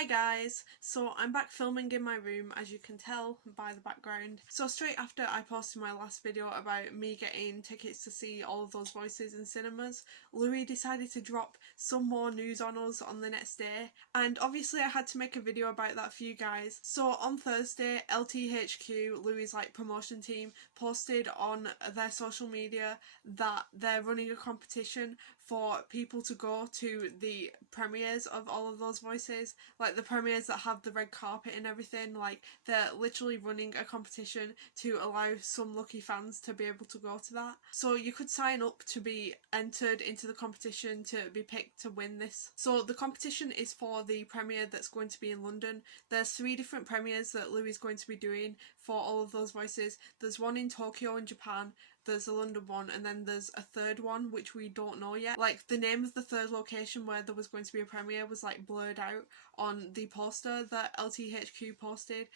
Hi guys! So I'm back filming in my room, as you can tell by the background. So straight after I posted my last video about me getting tickets to see All of Those Voices in cinemas, Louis decided to drop some more news on us on the next day, and obviously I had to make a video about that for you guys. So on Thursday, LTHQ, Louis' promotion team, posted on their social media that they're running a competition for people to go to the premieres of All of Those Voices, like the premieres that have the red carpet and everything. Like, they're literally running a competition to allow some lucky fans to be able to go to that. So you could sign up to be entered into the competition to be picked to win this. So the competition is for the premiere that's going to be in London. There's 3 different premieres that Louis is going to be doing for All of Those Voices. There's one in Tokyo in Japan, there's a London one, and then there's a third one which we don't know yet. Like, the name of the third location where there was going to be a premiere was like blurred out on the poster that LTHQ posted,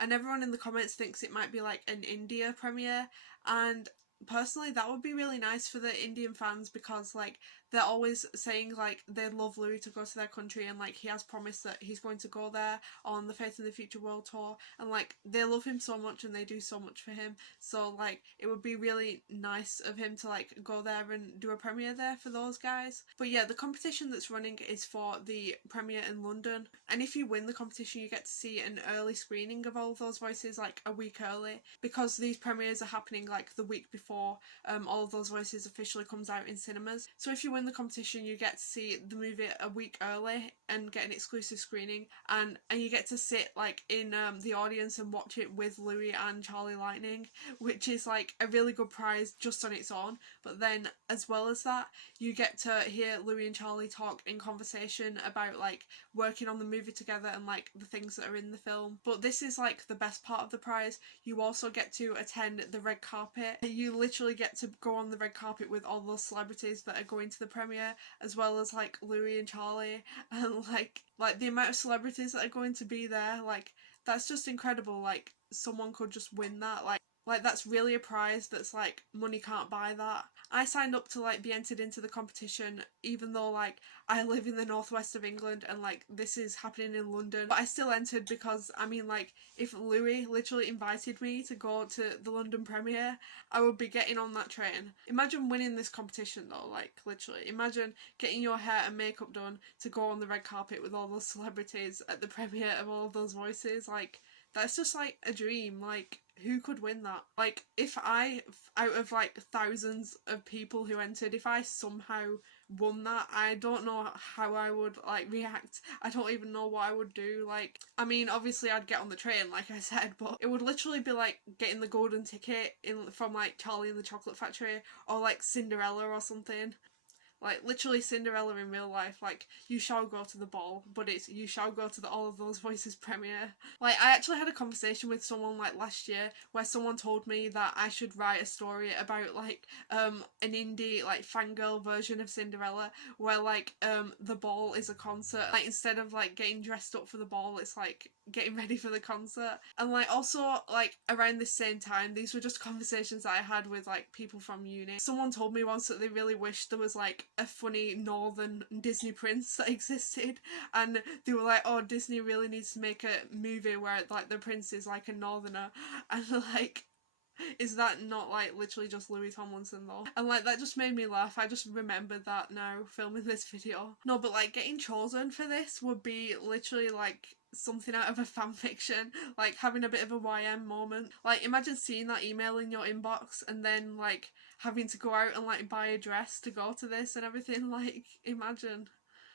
and everyone in the comments thinks it might be like an India premiere, and personally that would be really nice for the Indian fans, because like they're always saying like they'd love Louis to go to their country, and like he has promised that he's going to go there on the Faith in the Future World Tour, and like they love him so much and they do so much for him, so like it would be really nice of him to like go there and do a premiere there for those guys. But yeah, the competition that's running is for the premiere in London, and if you win the competition you get to see an early screening of All of Those Voices like a week early, because these premieres are happening like the week before All of Those Voices officially comes out in cinemas. So if you win the competition you get to see the movie a week early and get an exclusive screening, and you get to sit like in the audience and watch it with Louis and Charlie Lightning, which is like a really good prize just on its own. But then as well as that, you get to hear Louis and Charlie talk in conversation about like working on the movie together and like the things that are in the film. But this is like the best part of the prize. You also get to attend the red carpet. You literally get to go on the red carpet with all those celebrities that are going to the premiere, as well as like Louis and Charlie, and like the amount of celebrities that are going to be there, like that's just incredible. Like, someone could just win that, like that's really a prize that's like money can't buy that. I signed up to like be entered into the competition even though like I live in the northwest of England and like this is happening in London, but I still entered because I mean, like, if Louis literally invited me to go to the London premiere, I would be getting on that train. Imagine winning this competition though, like literally imagine getting your hair and makeup done to go on the red carpet with all those celebrities at the premiere of All of Those Voices. Like, that's just like a dream. Like, who could win that? Like, if I, out of like thousands of people who entered, if I somehow won that, I don't know how I would like react. I don't even know what I would do. Like, I mean, obviously I'd get on the train like I said, but it would literally be like getting the golden ticket from like Charlie and the Chocolate Factory, or like Cinderella or something. Like, literally Cinderella in real life. Like, you shall go to the ball, but it's you shall go to the All of Those Voices premiere. Like, I actually had a conversation with someone like last year where someone told me that I should write a story about like an indie like fangirl version of Cinderella, where like the ball is a concert. Like, instead of like getting dressed up for the ball, it's like getting ready for the concert. And like also like around this same time, these were just conversations that I had with like people from uni. Someone told me once that they really wished there was like a funny northern Disney prince that existed, and they were like, oh, Disney really needs to make a movie where like the prince is like a northerner, and like, is that not like literally just Louis Tomlinson though? And like that just made me laugh. I just remembered that now filming this video. No, but like getting chosen for this would be literally like something out of a fanfiction, like having a bit of a YM moment. Like, imagine seeing that email in your inbox and then like having to go out and like buy a dress to go to this and everything. Like, imagine.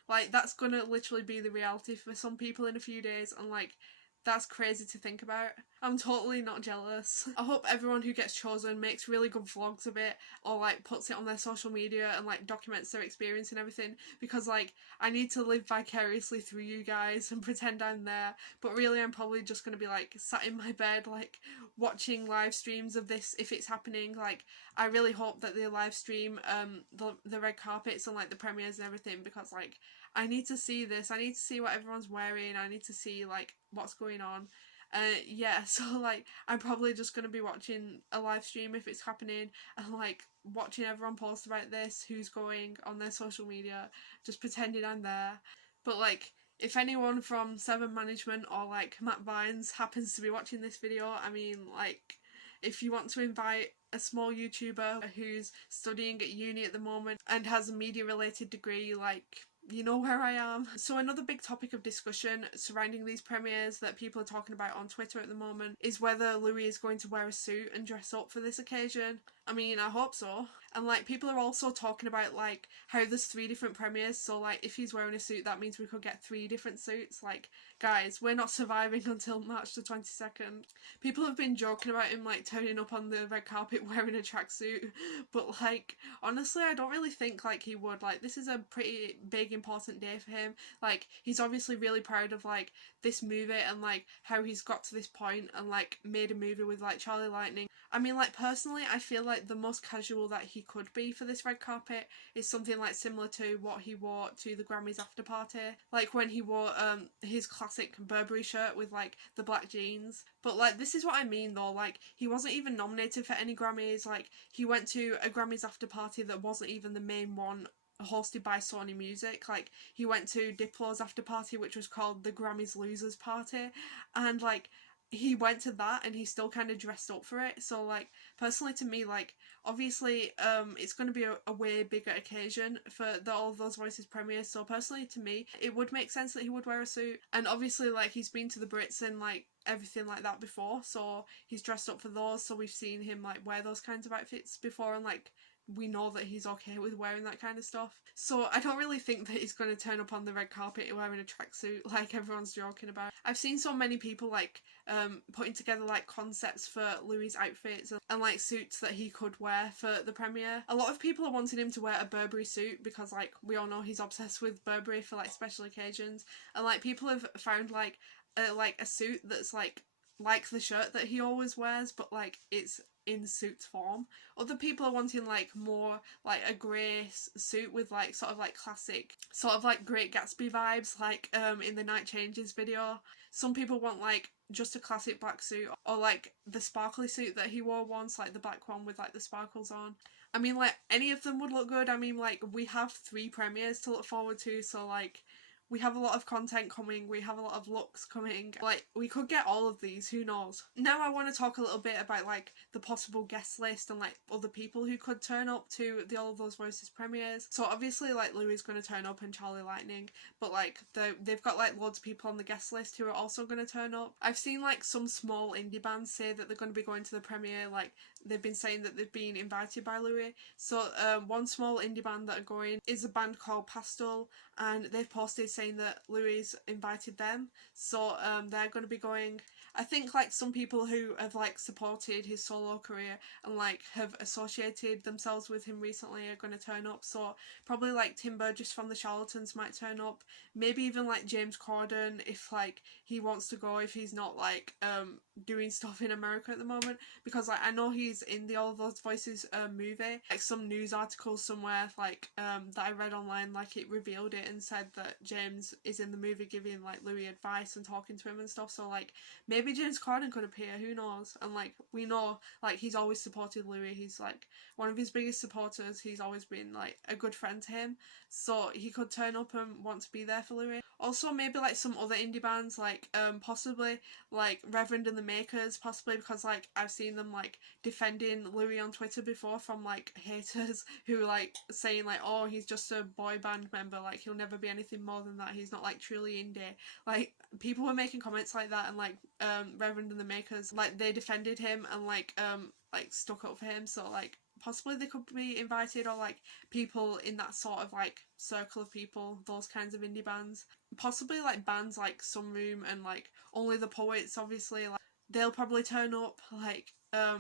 Like, that's gonna literally be the reality for some people in a few days, and like that's crazy to think about. I'm totally not jealous. I hope everyone who gets chosen makes really good vlogs of it, or like puts it on their social media and like documents their experience and everything, because like I need to live vicariously through you guys and pretend I'm there, but really I'm probably just gonna be like sat in my bed like watching live streams of this if it's happening. Like, I really hope that they live stream the red carpets and like the premieres and everything, because like I need to see this. I need to see what everyone's wearing. I need to see like what's going on. Yeah, so like I'm probably just gonna be watching a live stream if it's happening, and like watching everyone post about this, who's going on their social media, just pretending I'm there. But like, If anyone from Seven Management or like Matt Vines happens to be watching this video, I mean, like, if you want to invite a small YouTuber who's studying at uni at the moment and has a media related degree, like, you know where I am. So another big topic of discussion surrounding these premieres that people are talking about on Twitter at the moment is whether Louis is going to wear a suit and dress up for this occasion. I mean, I hope so. And like, people are also talking about like how there's 3 different premieres, so like if he's wearing a suit that means we could get 3 different suits. Like, guys, we're not surviving until March the 22nd. People have been joking about him like turning up on the red carpet wearing a tracksuit, but like, honestly, I don't really think like he would. Like, this is a pretty big important day for him. Like, he's obviously really proud of like this movie and like how he's got to this point and like made a movie with like Charlie Lightning. I mean, like, personally, I feel like the most casual that he could be for this red carpet is something like similar to what he wore to the Grammys after party, like when he wore his classic Burberry shirt with like the black jeans. But like, this is what I mean though, like, he wasn't even nominated for any Grammys. Like, he went to a Grammys after party that wasn't even the main one hosted by Sony Music. Like, he went to Diplo's after party, which was called the Grammys Losers Party, and like, he went to that and he still kind of dressed up for it. So like, personally, to me, like, obviously it's going to be a way bigger occasion for the All of Those Voices premiere, so personally to me it would make sense that he would wear a suit. And obviously, like, he's been to the Brits and like everything like that before, so he's dressed up for those, so we've seen him like wear those kinds of outfits before, and like, we know that he's okay with wearing that kind of stuff. So I don't really think that he's going to turn up on the red carpet wearing a tracksuit like everyone's joking about. I've seen so many people like putting together like concepts for Louis' outfits and like suits that he could wear for the premiere. A lot of people are wanting him to wear a Burberry suit because like we all know he's obsessed with Burberry for like special occasions, and like people have found like a suit that's like the shirt that he always wears, but like it's in suit form. Other people are wanting like more like a grey suit with like sort of like classic sort of like Great Gatsby vibes, like in the Night Changes video. Some people want like just a classic black suit, or like the sparkly suit that he wore once, like the black one with like the sparkles on. I mean, like, any of them would look good. I mean, like, we have 3 premieres to look forward to, so like, we have a lot of content coming, we have a lot of looks coming. Like, we could get all of these, who knows. Now I want to talk a little bit about like the possible guest list and like other people who could turn up to the All of Those Voices premieres. So obviously like Louis is going to turn up and Charlie Lightning, but like they've got like loads of people on the guest list who are also going to turn up. I've seen like some small indie bands say that they're going to be going to the premiere, like they've been saying that they've been invited by Louis. So one small indie band that are going is a band called Pastel, and they've posted saying that Louis invited them, so they're going to be going. I think like some people who have like supported his solo career and like have associated themselves with him recently are going to turn up. So probably like Tim Burgess from the Charlatans might turn up, maybe even like James Corden if like he wants to go, if he's not like doing stuff in America at the moment, because like I know he's in the All of Those Voices movie. Like some news articles somewhere like that I read online, like it revealed it and said that James is in the movie giving like Louis advice and talking to him and stuff. So like maybe James Corden could appear, who knows. And like we know like he's always supported Louis, he's like one of his biggest supporters, he's always been like a good friend to him, so he could turn up and want to be there for Louis. Also maybe like some other indie bands, like possibly like Reverend and the Makers, possibly, because like I've seen them like defending Louis on Twitter before from like haters who like saying like, oh, he's just a boy band member, like he'll never be anything more than that, he's not like truly indie. Like people were making comments like that, and like Reverend and the Makers, like they defended him and like stuck up for him. So like possibly they could be invited, or like people in that sort of like circle of people, those kinds of indie bands. Possibly like bands like Sunroom and like Only the Poets, obviously, like they'll probably turn up. Like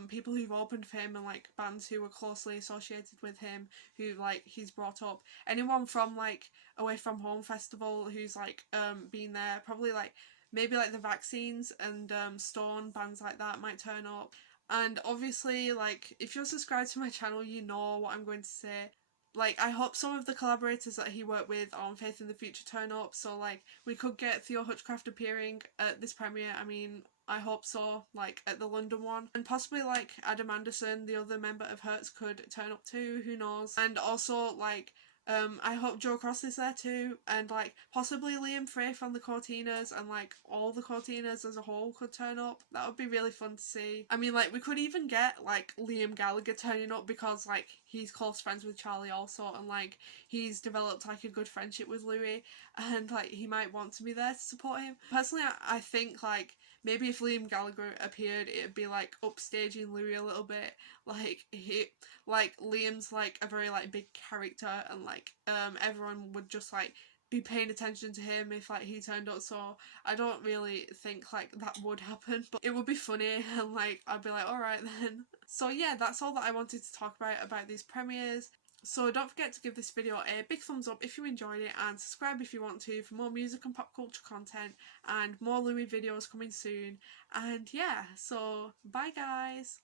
people who've opened for him and like bands who were closely associated with him who like he's brought up. Anyone from like Away From Home Festival who's like been there, probably like maybe like the Vaccines and Stone, bands like that might turn up. And obviously, like, if you're subscribed to my channel, you know what I'm going to say. Like, I hope some of the collaborators that he worked with on Faith in the Future turn up. So, like, we could get Theo Hutchcraft appearing at this premiere. I mean, I hope so, like, at the London one. And possibly, like, Adam Anderson, the other member of Hertz, could turn up too, who knows. And also, like, I hope Joe Cross is there too, and like possibly Liam Frith and the Cortinas, and like all the Cortinas as a whole could turn up. That would be really fun to see. I mean, like we could even get like Liam Gallagher turning up, because like he's close friends with Charlie also, and like he's developed like a good friendship with Louis, and like he might want to be there to support him. Personally, I think like maybe if Liam Gallagher appeared, it'd be like upstaging Louis a little bit. Like Liam's like a very like big character, and like everyone would just like be paying attention to him if like he turned up, so I don't really think like that would happen, but it would be funny, and like I'd be like, alright then. So yeah, that's all that I wanted to talk about these premieres. So don't forget to give this video a big thumbs up if you enjoyed it, and subscribe if you want to for more music and pop culture content and more Louis videos coming soon. And yeah, so bye guys!